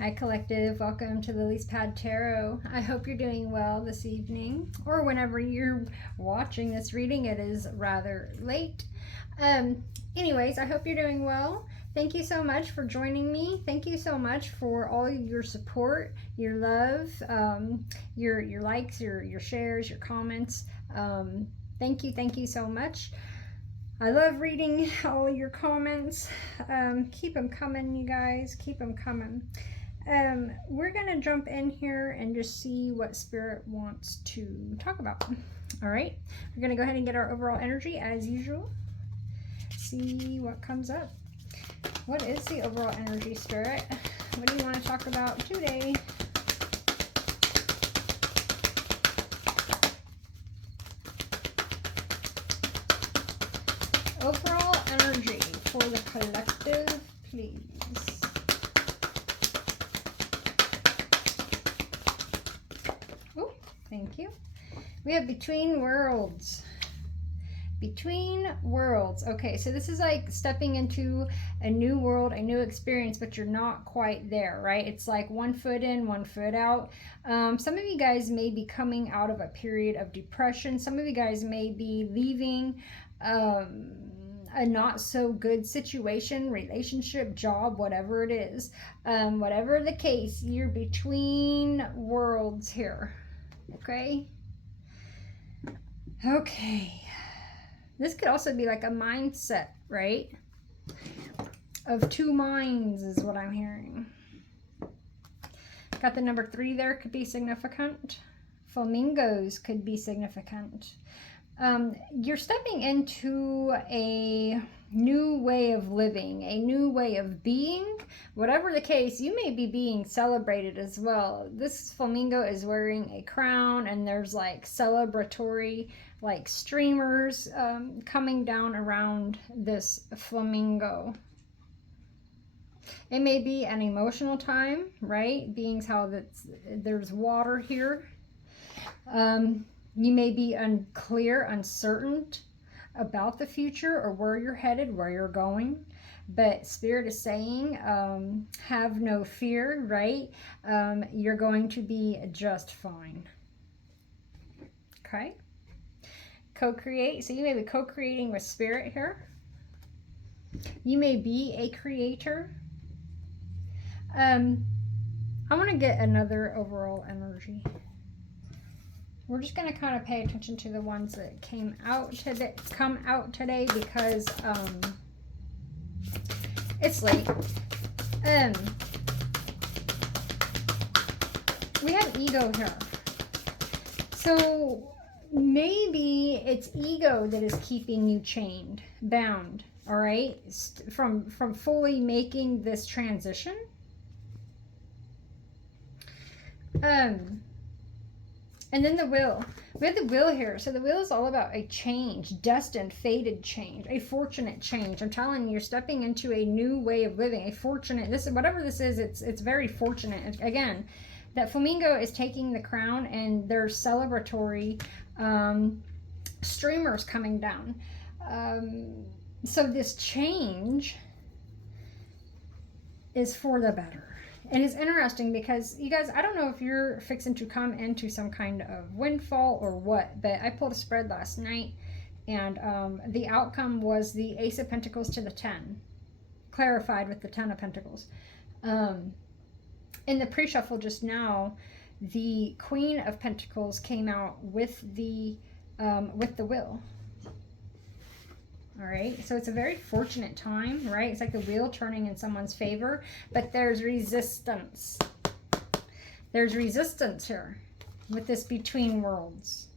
Hi, Collective. Welcome to Lily's Pad Tarot. I hope you're doing well this evening, or whenever you're watching this reading. It is rather late. Anyways, I hope you're doing well. Thank you so much for joining me. Thank you so much for all your support, your love, your likes, your shares, your comments. Thank you so much. I love reading all your comments. Keep them coming, you guys. Keep them coming. We're gonna jump in here and just see what Spirit wants to talk about. All right, we're gonna go ahead and get our overall energy as usual. See what comes up. What is the overall energy, Spirit? What do you want to talk about today? Overall energy for the collective, please. Oh, thank you. We have Between Worlds. Between Worlds. Okay, so this is like stepping into a new world, a new experience, but you're not quite there, right? It's like one foot in, one foot out. Some of you guys may be coming out of a period of depression. Some of you guys may be leaving a not so good situation, relationship, job, whatever it is. Whatever the case, you're between worlds here. Okay? Okay. This could also be like a mindset, right? Of two minds is what I'm hearing. Got the number 3 there, could be significant. Flamingos could be significant. You're stepping into a new way of living, a new way of being. Whatever the case, you may be being celebrated as well. This flamingo is wearing a crown, and there's like celebratory like streamers coming down around this flamingo. It may be an emotional time, right? Being how there's water here. You may be unclear, uncertain about the future or where you're headed, where you're going. But Spirit is saying, have no fear, right? You're going to be just fine. Okay? Co-create. So you may be co-creating with Spirit here. You may be a creator. I want to get another overall energy. We're just going to kind of pay attention to the ones that come out today because it's late. We have ego here. So maybe it's ego that is keeping you chained, bound, all right? From fully making this transition. And then the will. We have the will here. So the will is all about a change, destined, fated change, a fortunate change. I'm telling you, you're stepping into a new way of living, a fortunate, whatever this is, it's very fortunate. Again, that flamingo is taking the crown, and there's celebratory streamers coming down. So this change is for the better. And it's interesting because, you guys, I don't know if you're fixing to come into some kind of windfall or what, but I pulled a spread last night, and the outcome was the Ace of Pentacles to the 10, clarified with the 10 of Pentacles. In the pre-shuffle just now, the Queen of Pentacles came out with the will. All right, so it's a very fortunate time, right? It's like the wheel turning in someone's favor, but there's resistance. There's resistance here with this between worlds.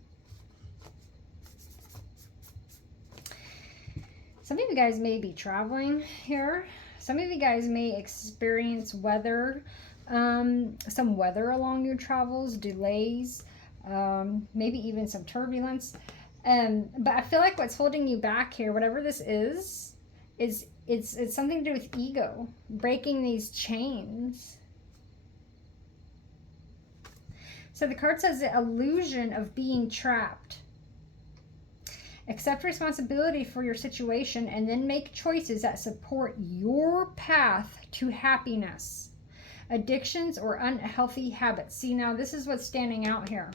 Some of you guys may be traveling here. Some of you guys may experience weather, some weather along your travels, delays, maybe even some turbulence. But I feel like what's holding you back here, whatever this is it's something to do with ego, breaking these chains. So the card says the illusion of being trapped. Accept responsibility for your situation and then make choices that support your path to happiness. addictions or unhealthy habits. See, now this is what's standing out here.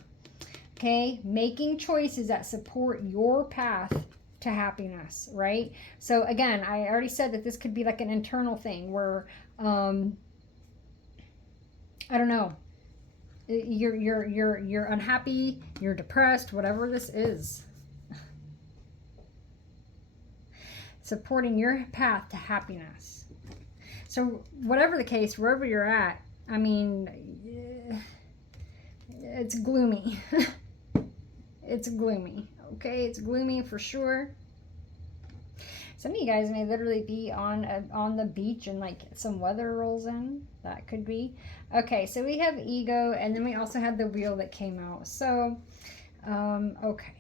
Okay, making choices that support your path to happiness, right? So again, I already said that this could be like an internal thing where I don't know, you're unhappy, you're depressed, whatever this is. Supporting your path to happiness. So whatever the case, wherever you're at, I mean, it's gloomy. It's gloomy. Okay, it's gloomy for sure. Some of you guys may literally be on the beach and like some weather rolls in. That could be. Okay, so we have ego, and then we also had the wheel that came out. So, okay.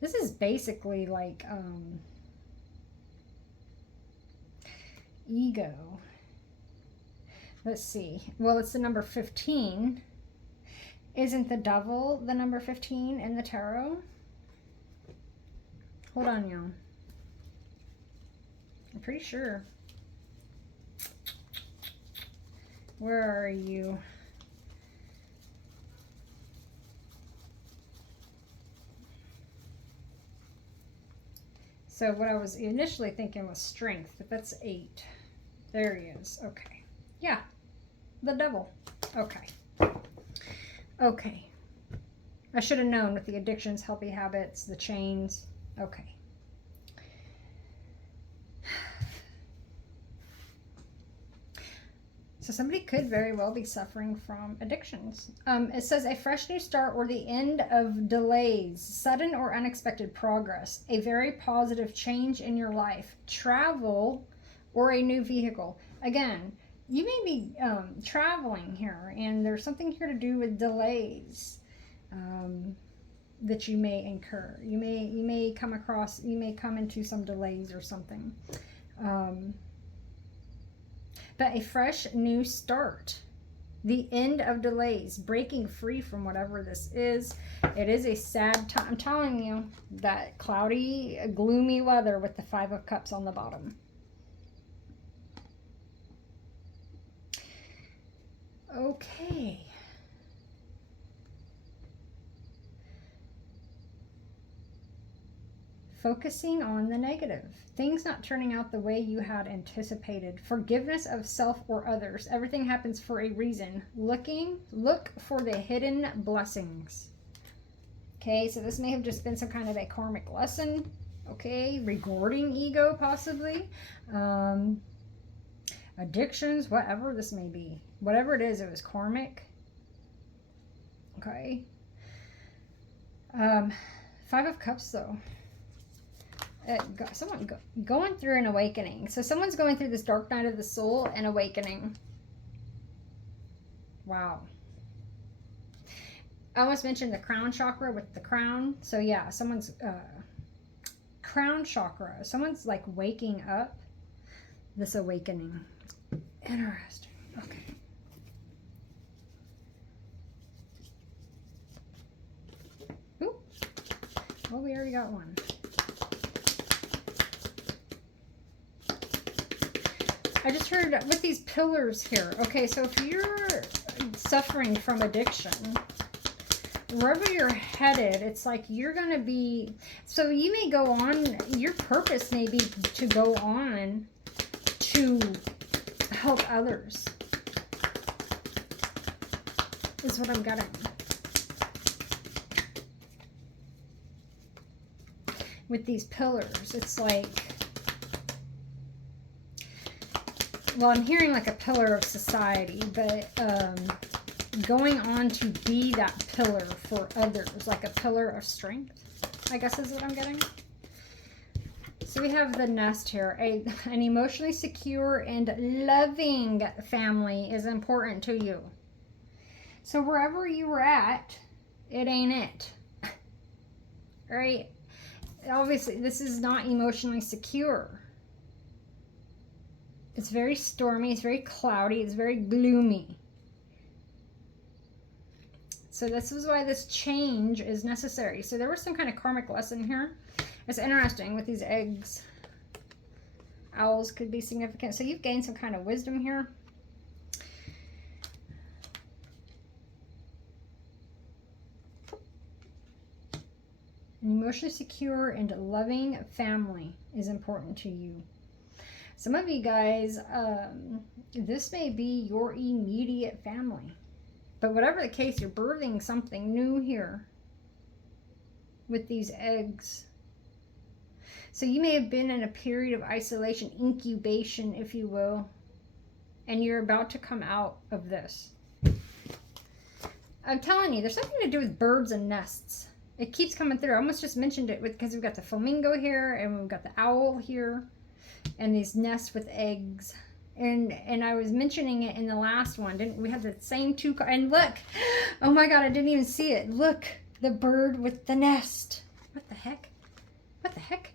This is basically like ego. Let's see. Well, it's the number 15. Isn't the devil the number 15 in the tarot? Hold on, y'all. I'm pretty sure. Where are you? So what I was initially thinking was strength, but that's 8. There he is. Okay. Yeah. The devil. Okay. Okay. I should have known with the addictions, healthy habits, the chains. Okay. So somebody could very well be suffering from addictions. It says a fresh new start or the end of delays, sudden or unexpected progress, a very positive change in your life, travel, or a new vehicle. Again, you may be traveling here, and there's something here to do with delays that you may incur. You may come into some delays or something. But a fresh new start, the end of delays, breaking free from whatever this is. It is a sad time. I'm telling you, that cloudy, gloomy weather with the 5 of Cups on the bottom. Okay. Focusing on the negative. Things not turning out the way you had anticipated. Forgiveness of self or others. Everything happens for a reason. Look for the hidden blessings. Okay, so this may have just been some kind of a karmic lesson. Okay, regarding ego possibly. Addictions, whatever this may be. Whatever it is, it was karmic. Okay. 5 of Cups though. Someone going through an awakening. So someone's going through this dark night of the soul and awakening. Wow. I almost mentioned the crown chakra with the crown. So yeah, someone's crown chakra. Someone's like waking up. This awakening. Interesting. Okay. Ooh. Well, we already got one. I just heard with these pillars here. Okay, so if you're suffering from addiction, wherever you're headed, it's like you're going to be, so you may go on, your purpose may be to go on to help others, is what I'm getting. With these pillars, it's like, well, I'm hearing like a pillar of society, but going on to be that pillar for others, like a pillar of strength, I guess is what I'm getting. So we have the nest here. An emotionally secure and loving family is important to you. So wherever you were at, it ain't it. Right? Obviously, this is not emotionally secure. It's very stormy, it's very cloudy, it's very gloomy. So this is why this change is necessary. So there was some kind of karmic lesson here. It's interesting with these eggs. Owls could be significant. So you've gained some kind of wisdom here. An emotionally secure and loving family is important to you. Some of you guys, this may be your immediate family. But whatever the case, you're birthing something new here with these eggs. So you may have been in a period of isolation, incubation, if you will, and you're about to come out of this. I'm telling you, there's something to do with birds and nests. It keeps coming through. I almost just mentioned it because we've got the flamingo here and we've got the owl here and these nests with eggs. And I was mentioning it in the last one. Didn't we have the same two? And look, oh my God, I didn't even see it. Look, the bird with the nest. What the heck? What the heck?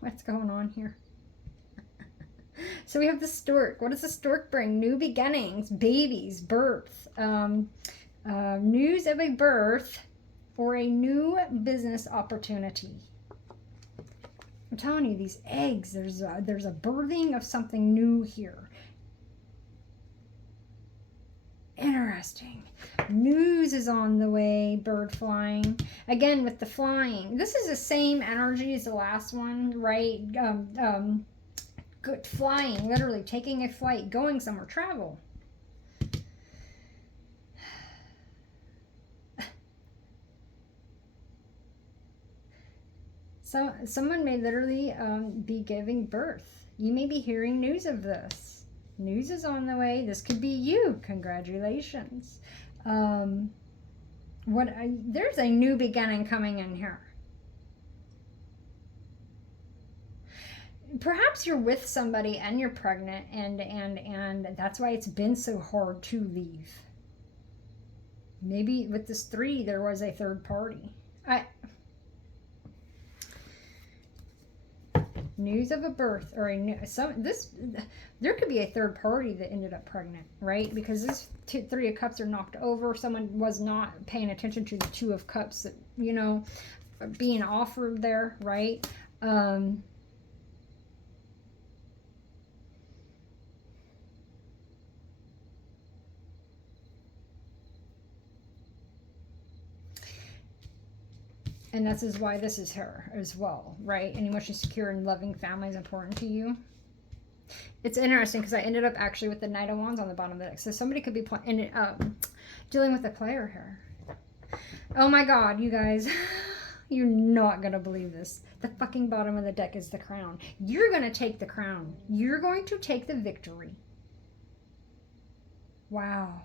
What's going on here? So we have the stork. What does the stork bring? New beginnings, babies, birth, news of a birth or a new business opportunity. I'm telling you, these eggs, there's a birthing of something new here. Interesting. News is on the way, bird flying. Again, with the flying, this is the same energy as the last one, right? Good flying, literally taking a flight, going somewhere, travel. So someone may literally be giving birth. You may be hearing news of this. News is on the way. This could be you. Congratulations. There's a new beginning coming in here. Perhaps you're with somebody and you're pregnant and that's why it's been so hard to leave. Maybe with this 3 there was a third party. News of a birth or there could be a third party that ended up pregnant, right? Because this 3 of Cups are knocked over. Someone was not paying attention to the 2 of Cups that, you know, being offered there, right? And this is why this is her as well, right? An emotionally secure and loving family is important to you. It's interesting because I ended up actually with the Knight of Wands on the bottom of the deck. So somebody could be dealing with a player here. Oh my God, you guys. You're not going to believe this. The fucking bottom of the deck is the crown. You're going to take the crown. You're going to take the victory. Wow.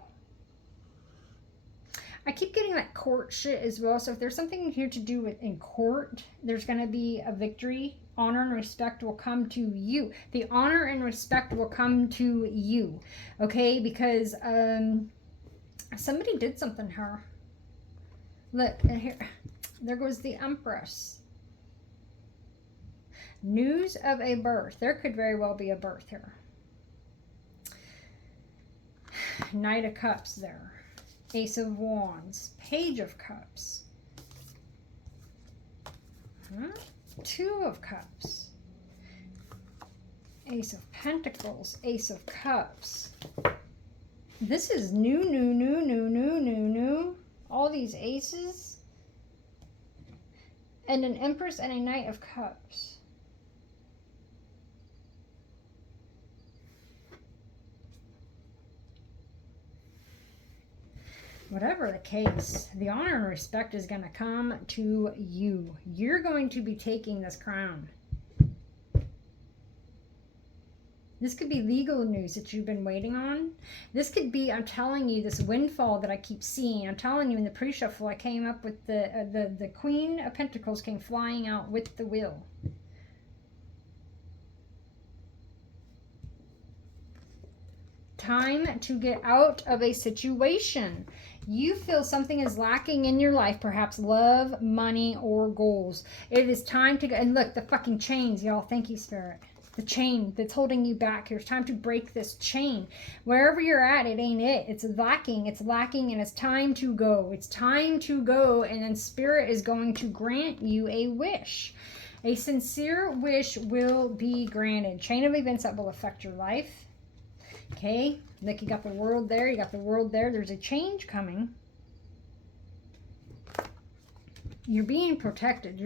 I keep getting that court shit as well. So if there's something here to do with in court, there's going to be a victory. Honor and respect will come to you. The honor and respect will come to you. Okay? Because somebody did something to her. Look, and here, there goes the Empress. News of a birth. There could very well be a birth here. Knight of Cups there. Ace of Wands, Page of Cups, 2 of Cups, Ace of Pentacles, Ace of Cups. This is new. All these aces. And an Empress and a Knight of Cups. Whatever the case, the honor and respect is going to come to you. You're going to be taking this crown. This could be legal news that you've been waiting on. This could be, I'm telling you, this windfall that I keep seeing. I'm telling you, in the pre-shuffle, I came up with the Queen of Pentacles came flying out with the wheel. Time to get out of a situation. You feel something is lacking in your life, perhaps love, money, or goals. It is time to go. And look, the fucking chains, y'all. Thank you, Spirit. The chain that's holding you back here. It's time to break this chain. Wherever you're at, it ain't it. It's lacking, and it's time to go. It's time to go, and then Spirit is going to grant you a wish. A sincere wish will be granted. Chain of events that will affect your life. Okay, like you got the World there, you got the World there. There's a change coming. You're being protected.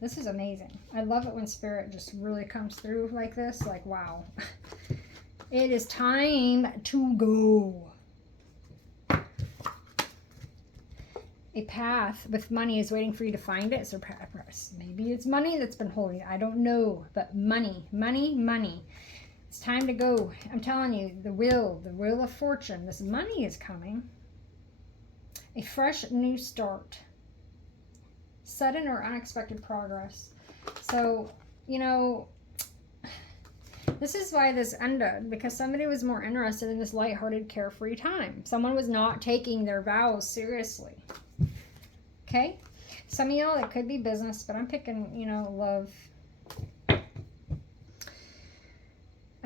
This is amazing. I love it when Spirit just really comes through like this. Like, wow. It is time to go. A path with money is waiting for you to find it. So maybe it's money that's been holding it. I don't know. But money, money, money. It's time to go. I'm telling you, the wheel of fortune. This money is coming. A fresh new start. Sudden or unexpected progress. So, you know, this is why this ended, because somebody was more interested in this lighthearted, carefree time. Someone was not taking their vows seriously. Okay? Some of y'all, it could be business, but I'm picking, you know, love.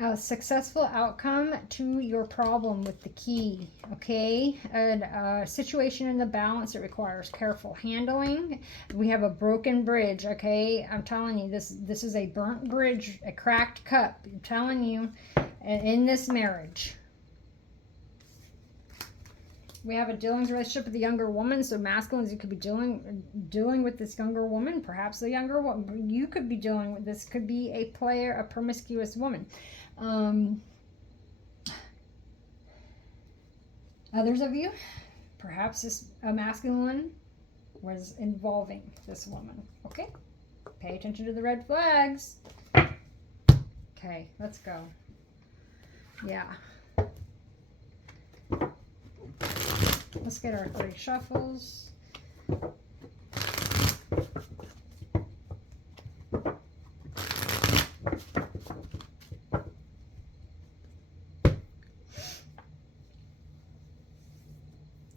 A successful outcome to your problem with the key, okay? A situation in the balance that requires careful handling. We have a broken bridge, okay? I'm telling you, this is a burnt bridge, a cracked cup. I'm telling you, in this marriage. We have a dealings relationship with a younger woman, so masculines, you could be dealing with this younger woman, perhaps the younger woman. You could be dealing with this. Could be a player, a promiscuous woman. Others of you, perhaps a masculine was involving this woman. Okay, pay attention to the red flags. Okay, let's go. Yeah. Let's get our 3 shuffles.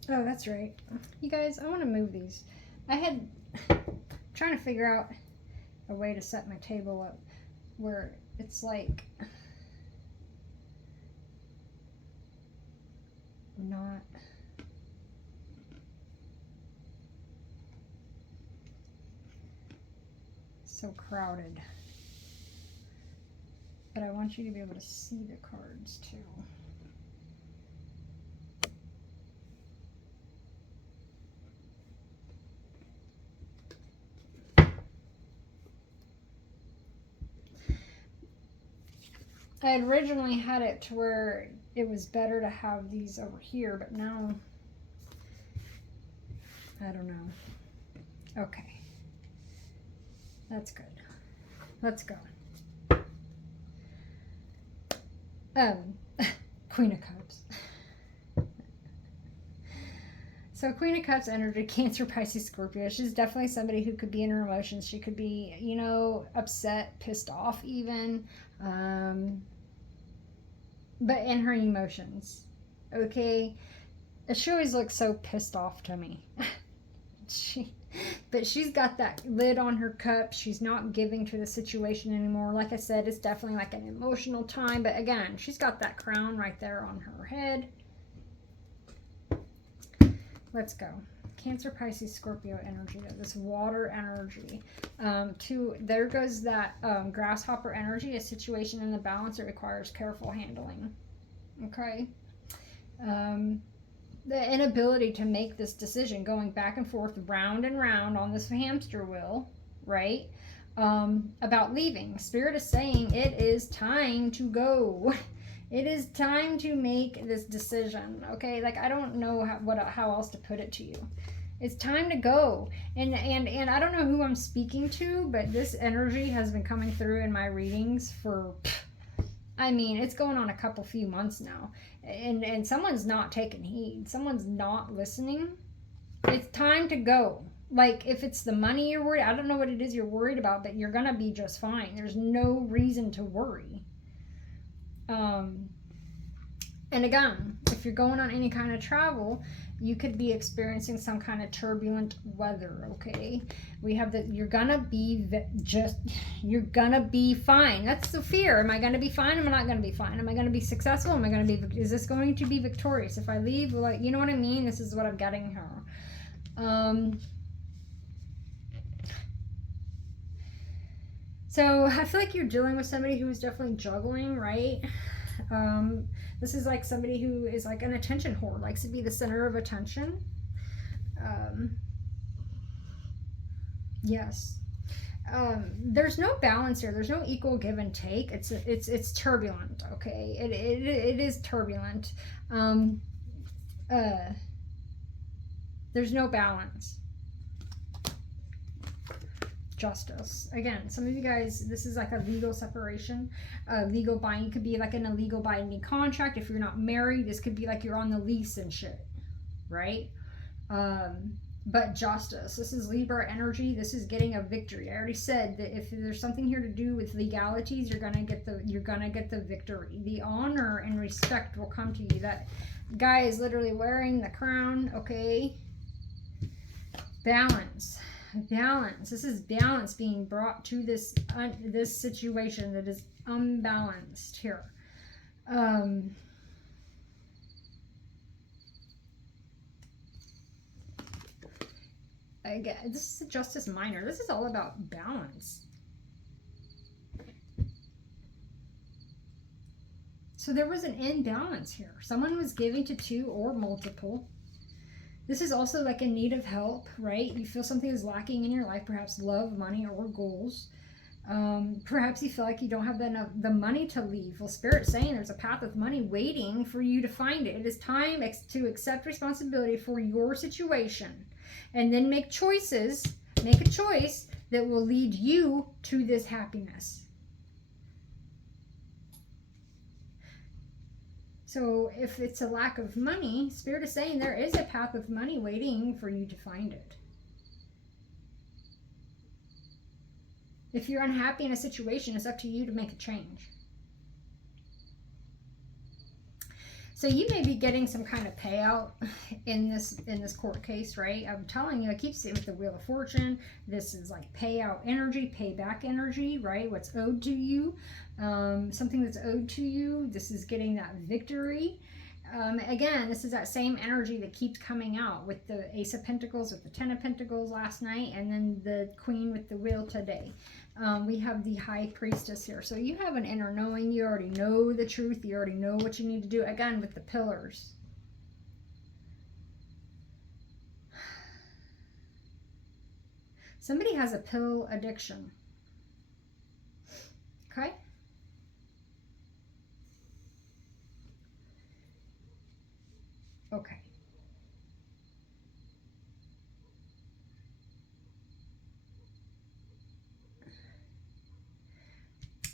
Oh, that's right. You guys, I want to move these. I had trying to figure out a way to set my table up where it's like not so crowded. But I want you to be able to see the cards too. I had originally had it to where it was better to have these over here, but now I don't know. Okay. That's good. Let's go. Queen of Cups. So Queen of Cups energy, Cancer, Pisces, Scorpio. She's definitely somebody who could be in her emotions. She could be, you know, upset, pissed off even. But in her emotions. Okay? She always looks so pissed off to me. But she's got that lid on her cup. She's not giving to the situation anymore. Like I said, it's definitely like an emotional time. But again, she's got that crown right there on her head. Let's go. Cancer, Pisces, Scorpio energy, this water energy. There goes that grasshopper energy, a situation in the balance that requires careful handling. Okay. The inability to make this decision, going back and forth, round and round on this hamster wheel, right? About leaving. Spirit is saying it is time to go. It is time to make this decision, okay? Like, I don't know how else to put it to you. It's time to go. And I don't know who I'm speaking to, but this energy has been coming through in my readings for, I mean, it's going on a few months now. And someone's not taking heed. Someone's not listening. It's time to go. Like, if it's the money you're worried, I don't know what it is you're worried about, but you're going to be just fine. There's no reason to worry. And again, if you're going on any kind of travel, you could be experiencing some kind of turbulent weather, okay? We have that you're gonna be fine. That's the fear. Am I gonna be fine? Am I not gonna be fine? Am I gonna be successful? Is this going to be victorious? If I leave, like, you know what I mean? This is what I'm getting here. So I feel like you're dealing with somebody who is definitely juggling, right? This is like somebody who is like an attention whore, likes to be the center of attention. Yes. There's no balance here. There's no equal give and take. It's turbulent. Okay, it is turbulent. There's no balance. Justice. Again, some of you guys, this is like a legal separation. Legal binding could be like an illegal binding contract. If you're not married, this could be like you're on the lease and shit, right? But justice. This is Libra energy. This is getting a victory. I already said that if there's something here to do with legalities, you're gonna get the victory. The honor and respect will come to you. That guy is literally wearing the crown. Okay. Balance. Balance. This is balance being brought to this this situation that is unbalanced here. Again, this is a justice minor. This is all about balance. So there was an imbalance here. Someone was giving to two or multiple. This is also like in need of help, right? You feel something is lacking in your life, perhaps love, money, or goals. Perhaps you feel like you don't have the money to leave. Well, Spirit's saying there's a path of money waiting for you to find it. It is time to accept responsibility for your situation and then make choices, make a choice that will lead you to this happiness. So if it's a lack of money, Spirit is saying there is a path of money waiting for you to find it. If you're unhappy in a situation, it's up to you to make a change. So you may be getting some kind of payout in this court case, right? I'm telling you, I keep seeing with the Wheel of Fortune, this is like payout energy, payback energy, right? What's owed to you, something that's owed to you. This is getting that victory. Again, this is that same energy that keeps coming out with the Ace of Pentacles, with the Ten of Pentacles last night, and then the Queen with the Wheel today. We have the High Priestess here. So you have an inner knowing. You already know the truth. You already know what you need to do. Again, with the pillars. Somebody has a pill addiction. Okay? Okay.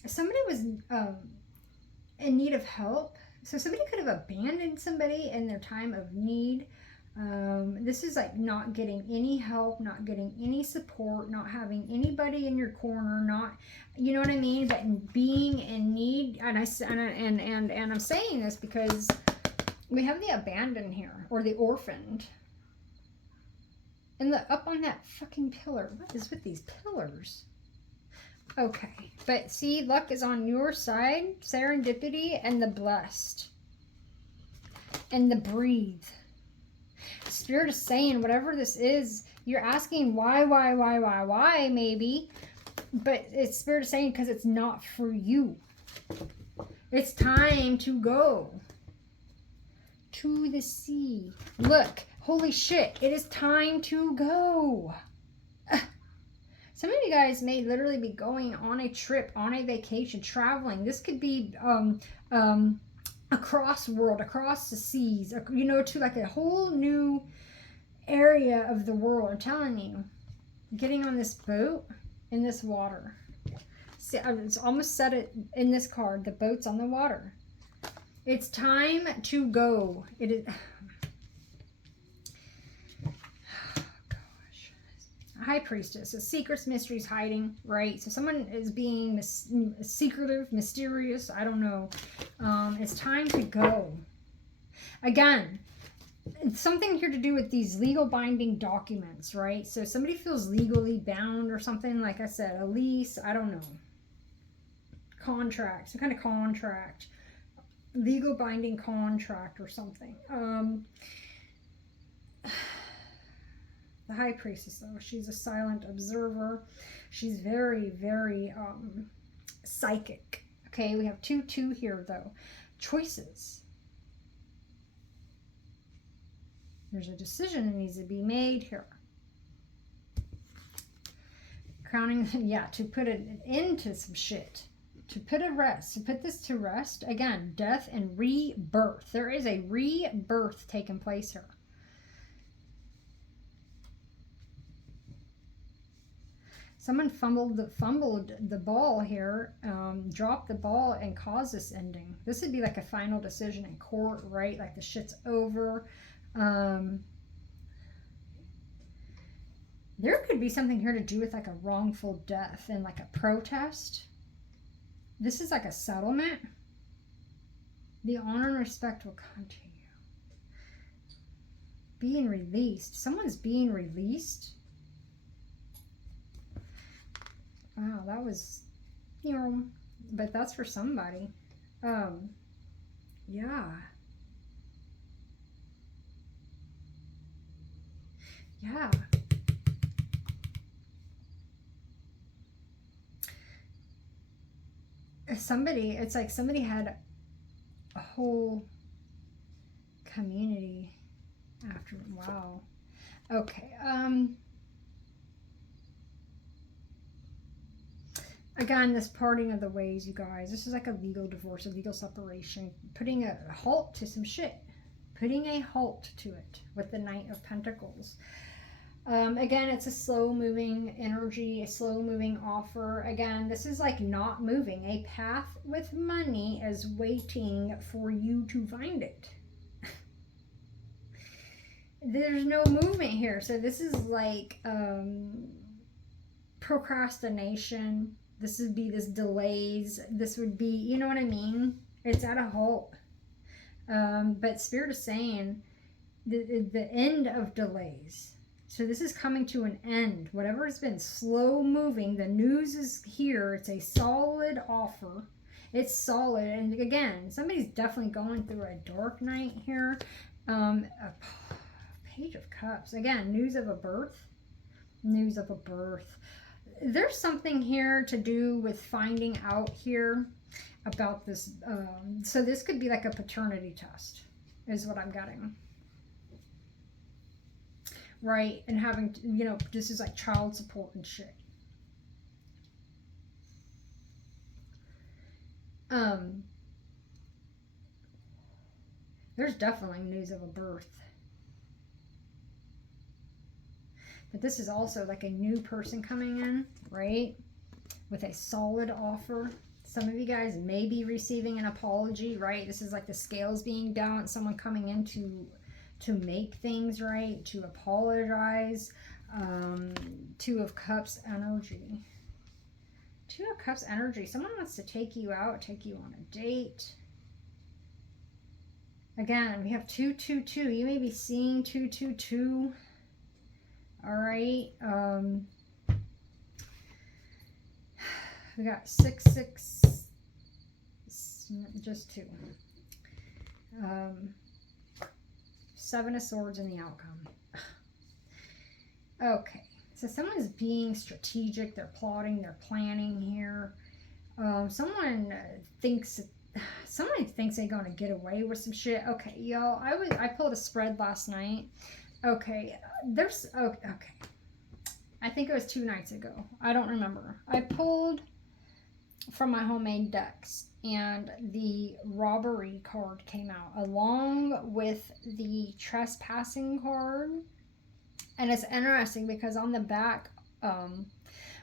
Somebody was in need of help. So somebody could have abandoned somebody in their time of need. This is like not getting any help, not getting any support, not having anybody in your corner, not, you know what I mean? But being in need. And I'm saying this because we have the abandoned here, or the orphaned. And up on that fucking pillar. What is with these pillars? Okay, but see, luck is on your side. Serendipity and the blessed. And the breathe. Spirit is saying whatever this is, you're asking why, maybe. But it's Spirit is saying because it's not for you. It's time to go. To the sea. Look, holy shit, it is time to go. Some of you guys may literally be going on a trip, on a vacation, traveling. This could be across the world, across the seas, you know, to like a whole new area of the world. I'm telling you, getting on this boat in this water. See, I almost said it in this card, the boat's on the water. It's time to go. It is... High Priestess, so secrets, mysteries, hiding, right? So someone is being secretive, mysterious, I don't know. It's time to go. Again, it's something here to do with these legal binding documents, right? So somebody feels legally bound or something, like I said, a lease, I don't know. Contract, some kind of contract. Legal binding contract or something. The High Priestess, though, she's a silent observer. She's very, very psychic. Okay, we have 2-2 here, though. choices. There's a decision that needs to be made here. Crowning, yeah, to put an end to some shit. To put this to rest. Again, death and rebirth. There is a rebirth taking place here. Someone fumbled the ball here, dropped the ball and caused this ending. This would be like a final decision in court, right? Like the shit's over. There could be something here to do with like a wrongful death and like a protest. This is like a settlement. The honor and respect will continue. Being released. Someone's being released. Wow, that was, but that's for somebody. Yeah. Yeah. It's like somebody had a whole community after. Wow. Okay. Again, this parting of the ways, you guys. This is like a legal divorce, a legal separation. Putting a halt to some shit. Putting a halt to it with the Knight of Pentacles. Again, it's a slow-moving energy, a slow-moving offer. Again, this is like not moving. A path with money is waiting for you to find it. There's no movement here. So this is like procrastination. This would be this delays. This would be, you know what I mean? It's at a halt. But Spirit is saying the end of delays. So this is coming to an end. Whatever has been slow moving, the news is here. It's a solid offer. It's solid. And again, somebody's definitely going through a dark night here. A Page of Cups. Again, news of a birth. News of a birth. There's something here to do with finding out here about this. So this could be like a paternity test, is what I'm getting. Right? And having, this is like child support and shit. There's definitely news of a birth. But this is also like a new person coming in, right? With a solid offer. Some of you guys may be receiving an apology, right? This is like the scales being balanced. Someone coming in to make things right, to apologize. Two of Cups energy. Two of Cups energy. Someone wants to take you out, take you on a date. Again, we have 222. You may be seeing 222. All right. We got 6, just 2. 7 of Swords in the outcome. Okay. So someone's being strategic. They're plotting. They're planning here. Someone thinks they're going to get away with some shit. Okay, y'all. I pulled a spread last night. Okay, okay. I think it was 2 nights ago. I don't remember. I pulled from my homemade decks, and the robbery card came out along with the trespassing card. And it's interesting because on the back,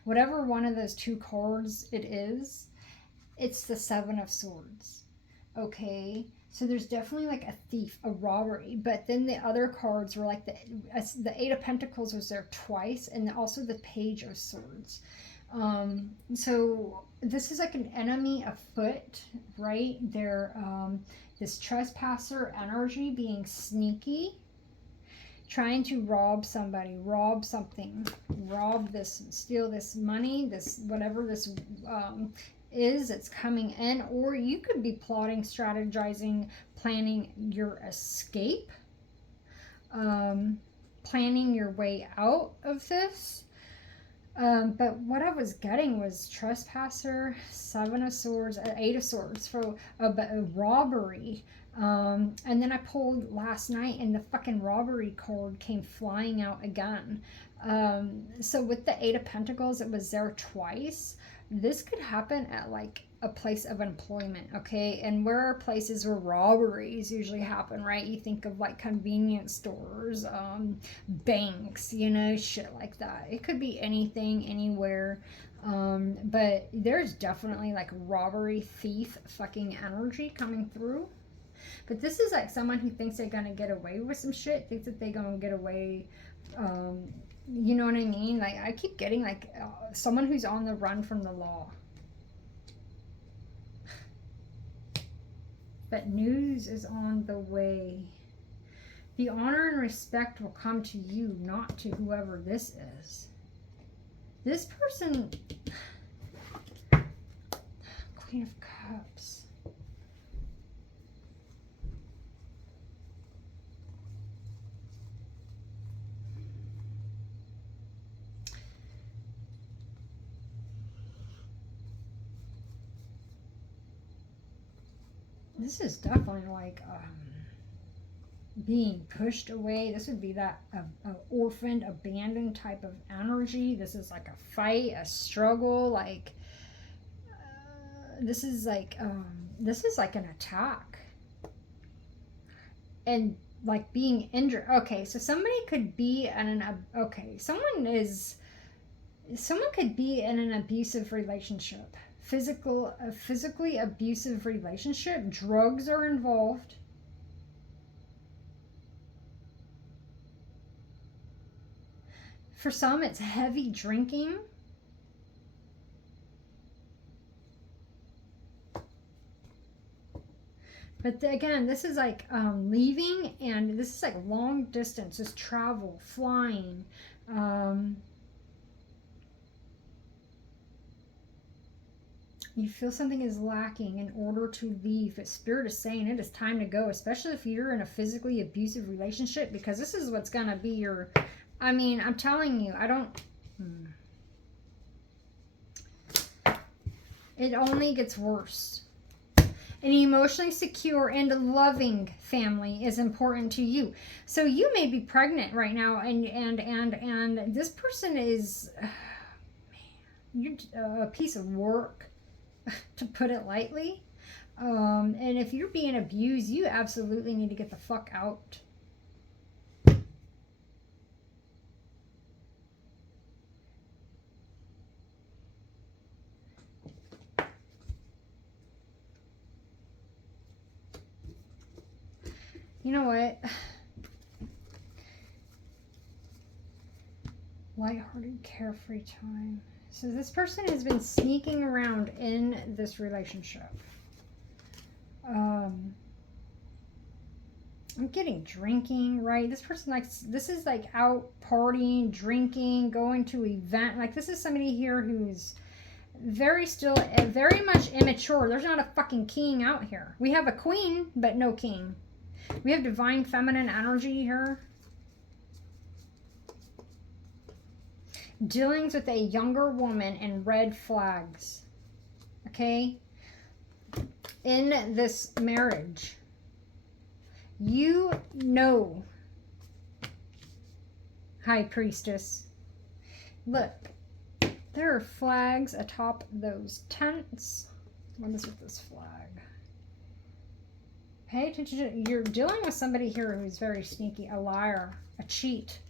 whatever one of those 2 cards it is, it's the 7 of Swords. Okay. So there's definitely like a thief, a robbery, but then the other cards were like the 8 of Pentacles was there twice, and also the Page of Swords. So this is like an enemy afoot, right? They're this trespasser energy being sneaky, trying to rob somebody, rob something, rob this, steal this money, this whatever this it's coming in. Or you could be plotting, strategizing, planning your escape, planning your way out of this. But what I was getting was trespasser, 7 of Swords, 8 of Swords for a robbery. And then I pulled last night and the fucking robbery card came flying out again. So with the 8 of Pentacles, it was there twice. This could happen at like a place of employment, okay? And where are places where robberies usually happen, right? You think of like convenience stores, banks, you know, shit like that. It could be anything, anywhere. But there's definitely like robbery, thief, fucking energy coming through. But this is like someone who thinks they're gonna get away with some shit, thinks that they're gonna get away. You know what I mean? Like I keep getting like someone who's on the run from the law. But news is on the way. The honor and respect will come to you, not to whoever this is. This person, Queen of Cups. This is definitely like being pushed away. This would be that orphaned, abandoned type of energy. This is like a fight, a struggle. Like this is like an attack, and like being injured. Okay, so somebody could be in an someone could be in an abusive relationship. Physically abusive relationship. Drugs are involved. For some, it's heavy drinking. But again, this is like leaving, and this is like long distance. This travel, flying. You feel something is lacking in order to leave. But Spirit is saying it is time to go, especially if you're in a physically abusive relationship, because this is what's going to be your... I mean, I'm telling you, I don't... It only gets worse. An emotionally secure and loving family is important to you. So you may be pregnant right now, and this person is... you're a piece of work, to put it lightly. And if you're being abused, you absolutely need to get the fuck out. You know what? Lighthearted, carefree time. So this person has been sneaking around in this relationship. I'm getting drinking, right? This person likes, this is like out partying, drinking, going to event. Like this is somebody here who's very much immature. There's not a fucking king out here. We have a queen, but no king. We have divine feminine energy here. Dealings with a younger woman and red flags. Okay? In this marriage, you know, High Priestess, look, there are flags atop those tents. What is with this flag? Pay attention to, you're dealing with somebody here who's very sneaky, a liar, a cheat.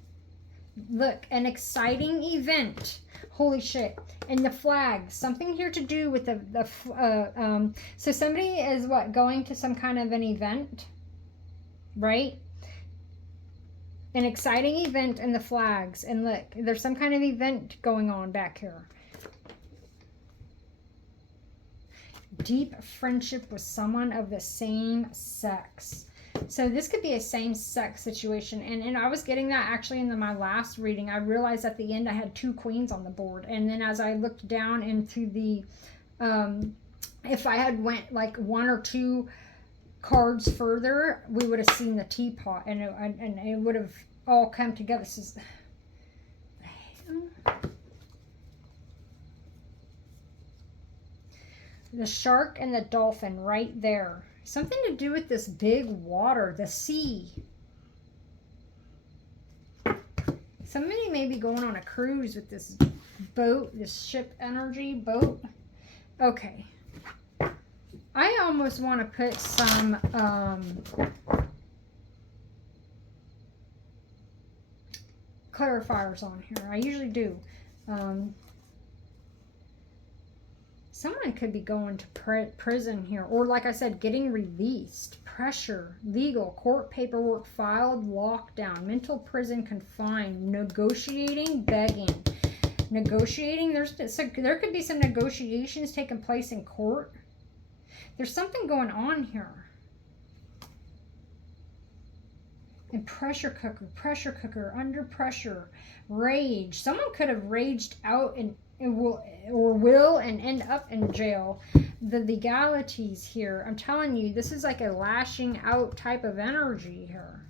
Look, an exciting event. Holy shit. And the flag, something here to do with so somebody is what, going to some kind of an event, right? An exciting event and the flags. And look, there's some kind of event going on back here. Deep friendship with someone of the same sex. So this could be a same-sex situation. And I was getting that actually in my last reading. I realized at the end I had 2 queens on the board. And then as I looked down into the... if I had went like 1 or 2 cards further, we would have seen the teapot. And it would have all come together. This is... The shark and the dolphin right there. Something to do with this big water, the sea. Somebody may be going on a cruise with this boat, this ship energy boat. Okay. I almost want to put some clarifiers on here. I usually do. Someone could be going to prison here, or like I said, getting released. Pressure, legal, court paperwork filed, lockdown, mental prison, confined, negotiating, begging. Negotiating, there could be some negotiations taking place in court. There's something going on here. And pressure cooker, under pressure, rage. Someone could have raged out and will and end up in jail. The legalities here, I'm telling you, this is like a lashing out type of energy here,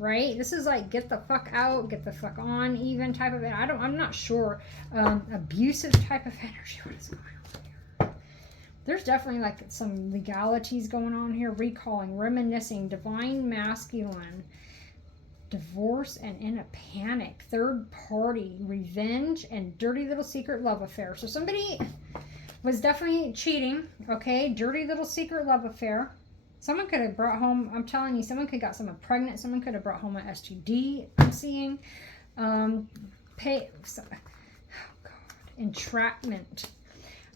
right? This is like get the fuck out, get the fuck on, even type of. I'm not sure. Abusive type of energy. What is going on here? There's definitely like some legalities going on here. Recalling, reminiscing, divine masculine. Divorce and in a panic, third party, revenge, and dirty little secret love affair. So somebody was definitely cheating, okay? Dirty little secret love affair. Someone could have brought home, I'm telling you, someone could have got someone pregnant. Someone could have brought home an STD, I'm seeing. Oh God, entrapment.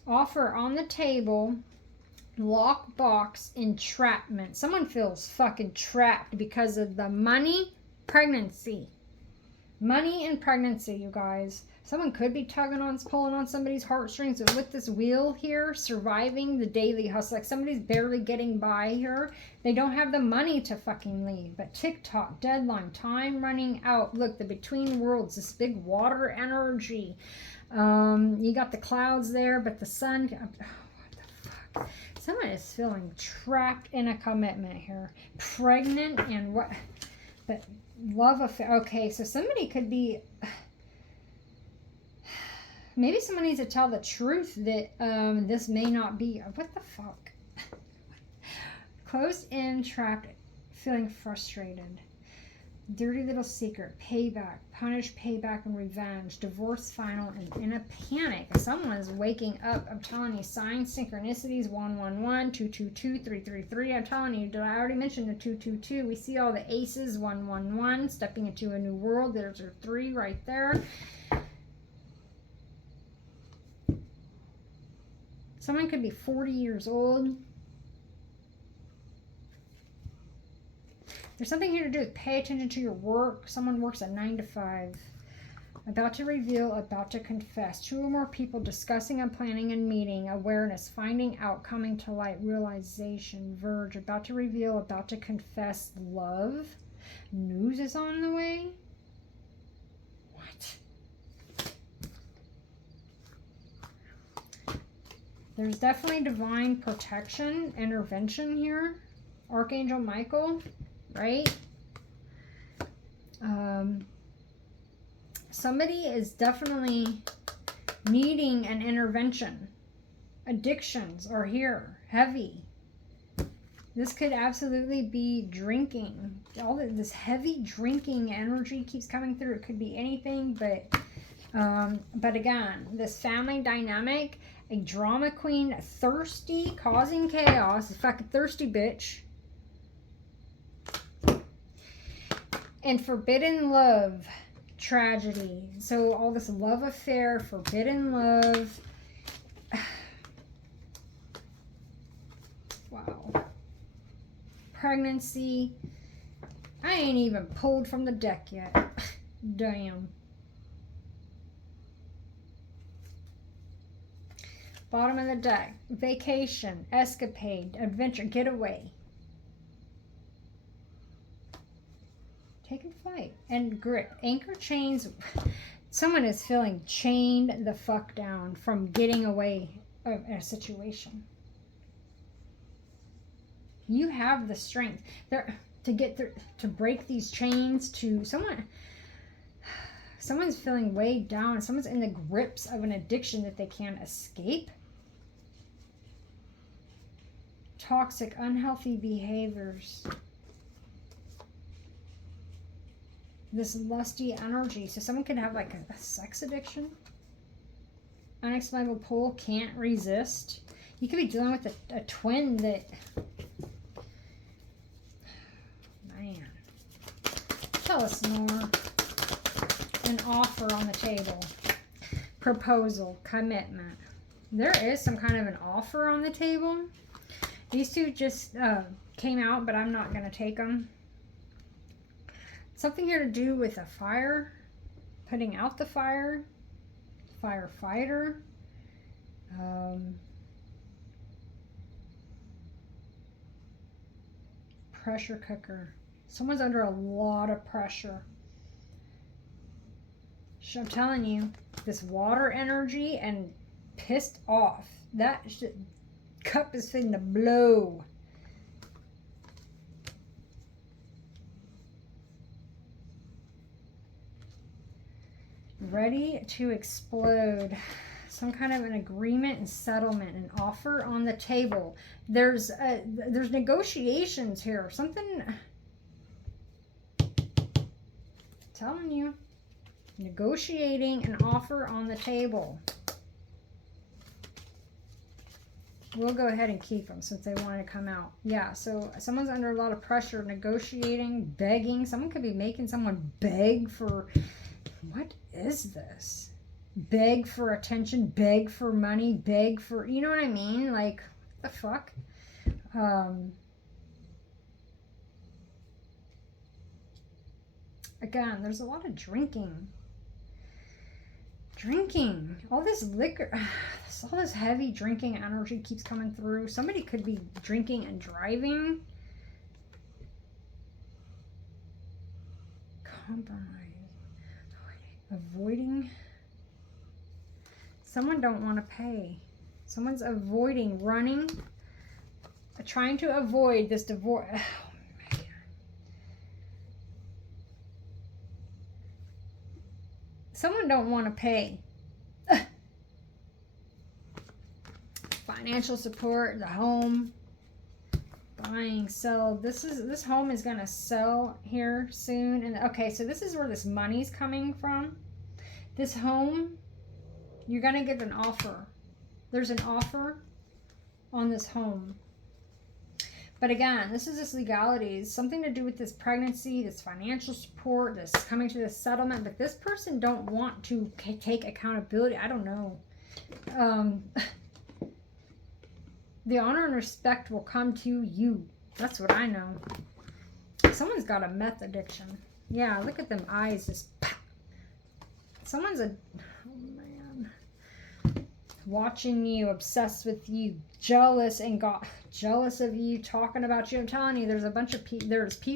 Offer on the table, lock box, entrapment. Someone feels fucking trapped because of the money. Pregnancy. Money and pregnancy, you guys. Someone could be pulling on somebody's heartstrings with this wheel here, surviving the daily hustle. Like somebody's barely getting by here. They don't have the money to fucking leave. But TikTok, deadline, time running out. Look, the between worlds, this big water energy. You got the clouds there, but the sun. Oh, what the fuck? Someone is feeling trapped in a commitment here. Pregnant and what? But love affair. Okay, so somebody could be. Maybe someone needs to tell the truth that this may not be. What the fuck? Closed in, trapped, feeling frustrated. Dirty little secret, payback, punish, payback, and revenge, divorce final, and in a panic. Someone is waking up. I'm telling you, signs, synchronicities, 111, 222, 333. I'm telling you, did I already mention the 222? We see all the aces, 111, stepping into a new world. There's our 3 right there. Someone could be 40 years old. There's something here to do with pay attention to your work. Someone works a 9 to 5. About to reveal, about to confess. 2 or more people discussing and planning and meeting. Awareness, finding out, coming to light, realization, verge. About to reveal, about to confess, love. News is on the way. What? There's definitely divine protection, intervention here. Archangel Michael. Right? Somebody is definitely needing an intervention. Addictions are here, heavy. This could absolutely be drinking. All this heavy drinking energy keeps coming through. It could be anything, but again, this family dynamic, a drama queen, thirsty, causing chaos, a fucking thirsty bitch. And forbidden love, tragedy. So all this love affair, forbidden love. Wow. Pregnancy. I ain't even pulled from the deck yet. Damn. Bottom of the deck. Vacation, escapade, adventure, getaway. Taking flight and grip. Anchor chains. Someone is feeling chained the fuck down from getting away of a situation. You have the strength there to get through, to break these chains. To someone's feeling weighed down. Someone's in the grips of an addiction that they can't escape. toxic, unhealthy behaviors. This lusty energy. So someone could have like a sex addiction. Unexplainable pull, can't resist. You could be dealing with a twin that... Man. Tell us more. An offer on the table. Proposal, commitment. There is some kind of an offer on the table. These two just came out, but I'm not going to take them. Something here to do with a fire. Putting out the fire. Firefighter. Pressure cooker. Someone's under a lot of pressure. I'm telling you, this water energy and pissed off. That cup is fitting to blow. Ready to explode. Some kind of an agreement and settlement, an offer on the table. There's negotiations here. Something. Telling you. Negotiating an offer on the table. We'll go ahead and keep them since they want to come out. Yeah, so someone's under a lot of pressure, negotiating, begging. Someone could be making someone beg for... What is this? Beg for attention, beg for money, beg for... You know what I mean? Like, what the fuck? Again, there's a lot of drinking. All this liquor, all this heavy drinking energy keeps coming through. Somebody could be drinking and driving. Compromise. Avoiding. Someone don't want to pay. Someone's avoiding, running, trying to avoid this divorce. Oh, man. Someone don't want to pay. Financial support, the home, buying, sell. This home is gonna sell here soon. And okay, so this is where this money's coming from. This home, you're gonna get an offer. There's an offer on this home. But again, this is this legalities, something to do with this pregnancy, this financial support, this coming to this settlement. But this person don't want to take accountability. I don't know. The honor and respect will come to you. That's what I know. Someone's got a meth addiction. Yeah, look at them eyes just pop. Someone's oh man, watching you, obsessed with you, jealous and jealous of you, talking about you. I'm telling you, there's a bunch of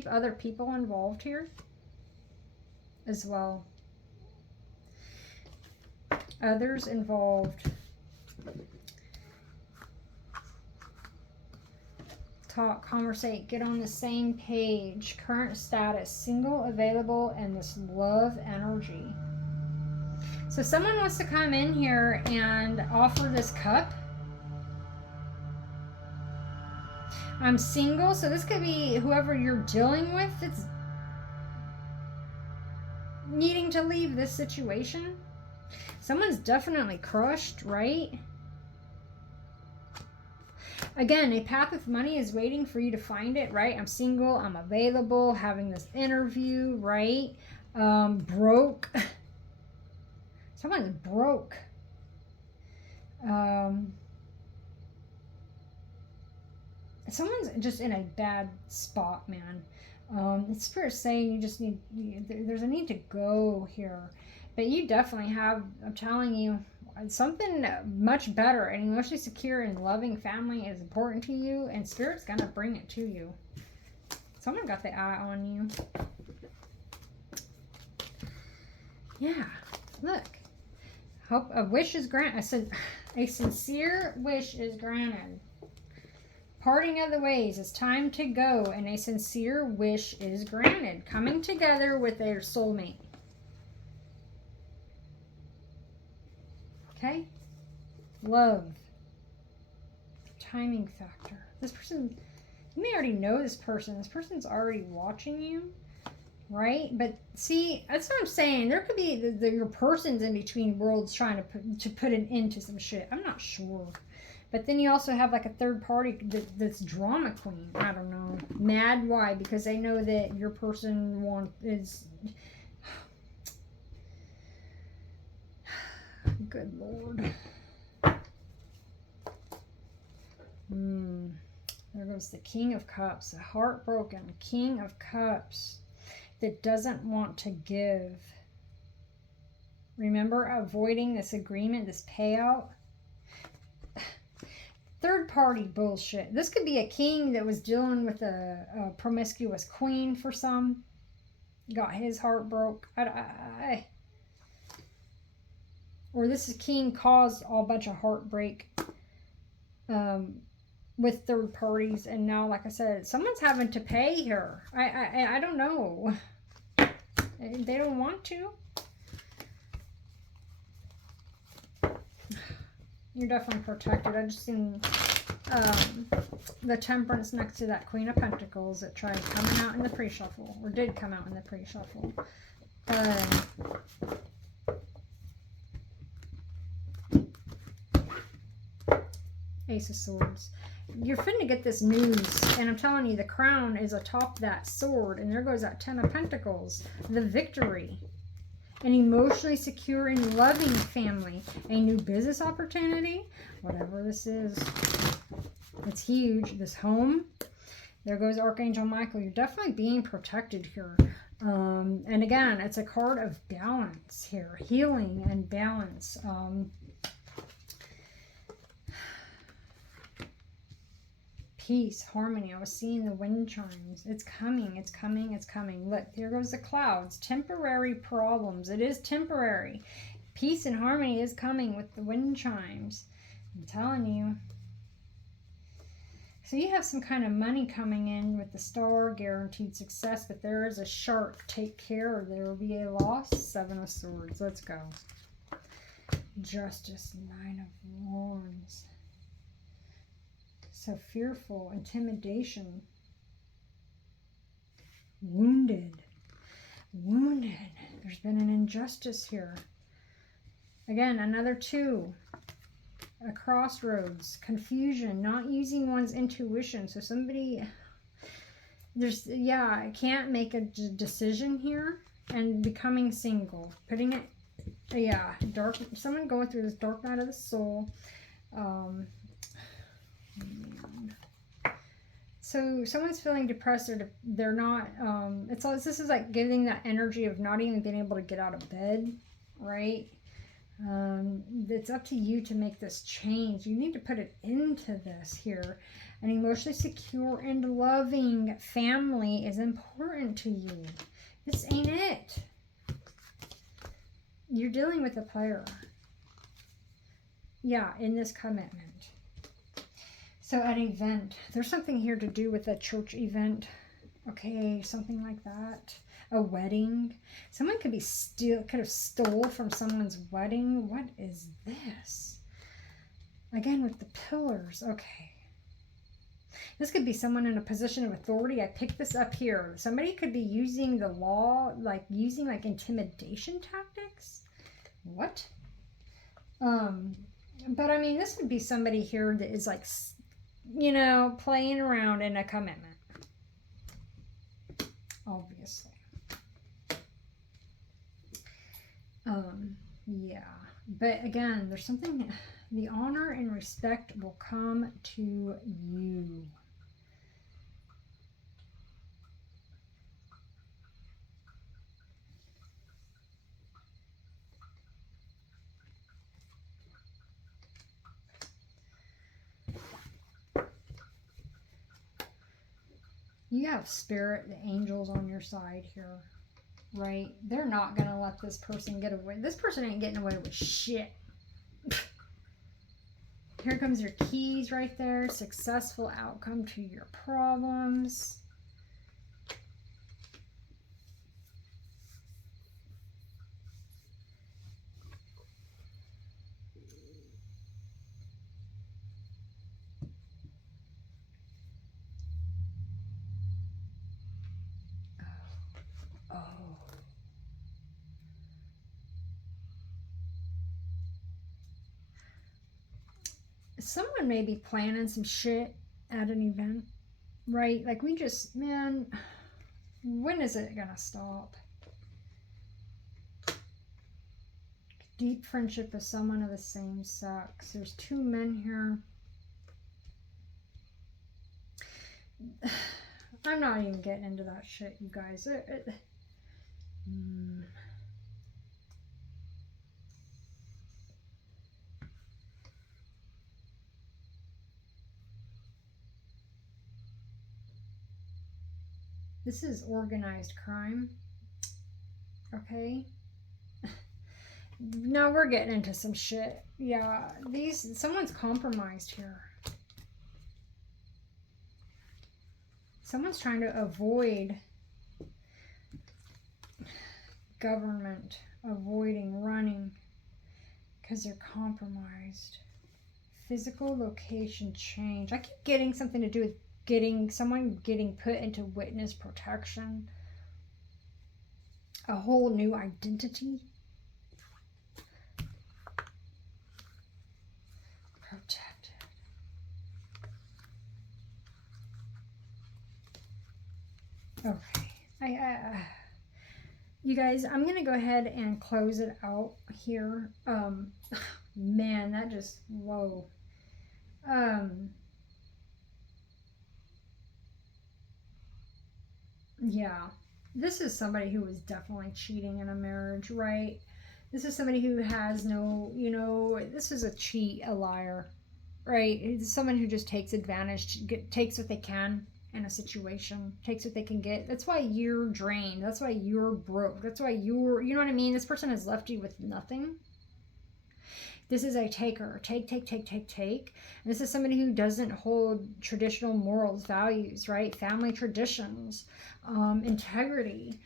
other people involved here as well. Others involved. Talk, conversate, get on the same page. Current status, single, available, and this love energy. So someone wants to come in here and offer this cup. I'm single, so this could be whoever you're dealing with that's needing to leave this situation. Someone's definitely crushed, right? Again, a path with money is waiting for you to find it, right? I'm single, I'm available, having this interview, right? Broke. Someone's broke. Someone's just in a bad spot, man. It's Spirit saying you just need, there's a need to go here. But you definitely have, I'm telling you, something much better and emotionally secure and loving family is important to you, and Spirit's gonna bring it to you. Someone got the eye on you. Yeah, look. Hope a wish is granted. I said a sincere wish is granted. Parting of the ways. It's time to go, and a sincere wish is granted. Coming together with their soulmate. Okay? Love. I'm timing factor. This person, you may already know this person. This person's already watching you, right? But see, that's what I'm saying. There could be your person's in between worlds trying to put an end to some shit. I'm not sure. But then you also have like a third party that's drama queen. I don't know. Mad. Why? Because they know that your person is... Good Lord. There goes the King of Cups. A heartbroken King of Cups that doesn't want to give. Remember, avoiding this agreement, this payout. Third party bullshit. This could be a king that was dealing with a promiscuous queen for some. Got his heart broke. Or this is king caused a bunch of heartbreak with third parties. And now, like I said, someone's having to pay here. I don't know. They don't want to. You're definitely protected. I just seen the Temperance next to that Queen of Pentacles that tried coming out in the pre-shuffle, or did come out in the pre-shuffle. Ace of Swords. You're finna get this news, and I'm telling you, the crown is atop that sword, and there goes that Ten of Pentacles, the victory. An emotionally secure and loving family. A new business opportunity. Whatever this is. It's huge. This home. There goes Archangel Michael. You're definitely being protected here. And again, it's a card of balance here. Healing and balance. Peace, harmony. I was seeing the wind chimes. It's coming, it's coming, it's coming. Look, here goes the clouds. Temporary problems. It is temporary. Peace and harmony is coming with the wind chimes. I'm telling you. So you have some kind of money coming in with the star, guaranteed success, but there is a shark. Take care or there will be a loss. Seven of Swords. Let's go. Justice, Nine of Wands. So fearful, intimidation, wounded. There's been an injustice here. Again, another two. A crossroads, confusion, not using one's intuition. So somebody, can't make a decision here, and becoming single, putting it, dark. Someone going through this dark night of the soul. So someone's feeling depressed, or they're not, this is like giving that energy of not even being able to get out of bed, right? It's up to you to make this change. You need to put it into this here. An emotionally secure and loving family is important to you. This ain't it. You're dealing with a player. Yeah, in this commitment. So an event, there's something here to do with a church event. Okay, something like that. A wedding. Someone could have stole from someone's wedding. What is this? Again, with the pillars. Okay. This could be someone in a position of authority. I picked this up here. Somebody could be using the law, using intimidation tactics. What? But I mean, this would be somebody here that is playing around in a commitment. Obviously. Yeah. But again, there's something, the honor and respect will come to you. You have spirit, the angels on your side here, right? They're not going to let this person get away. This person ain't getting away with shit. Here comes your keys right there. Successful outcome to your problems. Someone may be planning some shit at an event, right? Like we just, man, when is it gonna stop? Deep friendship with someone of the same sex. There's 2 men here. I'm not even getting into that shit, you guys. This is organized crime. Okay. Now we're getting into some shit. Yeah, someone's compromised here. Someone's trying to avoid government, avoiding running because they're compromised. Physical location change. I keep getting something to do with someone getting put into witness protection. A whole new identity. Protected. Okay. You guys, I'm going to go ahead and close it out here. Man, that just, whoa. Yeah. This is somebody who was definitely cheating in a marriage, right? This is somebody who has no, this is a cheat, a liar, right? It's someone who just takes advantage, takes what they can in a situation, takes what they can get. That's why you're drained. That's why you're broke. That's why you know what I mean? This person has left you with nothing. This is a taker. Take. And this is somebody who doesn't hold traditional morals, values, right? Family traditions, integrity.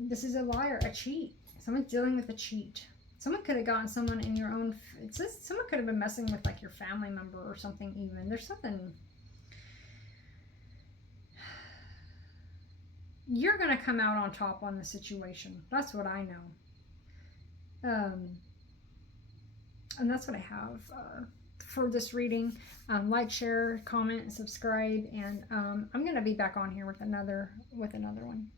This is a liar, a cheat. Someone's dealing with a cheat. Someone could have gotten someone in your own... It says someone could have been messing with like your family member or something even. There's something... You're going to come out on top on the situation. That's what I know. And that's what I have for this reading. Like, share, comment, subscribe, and I'm going to be back on here with another one.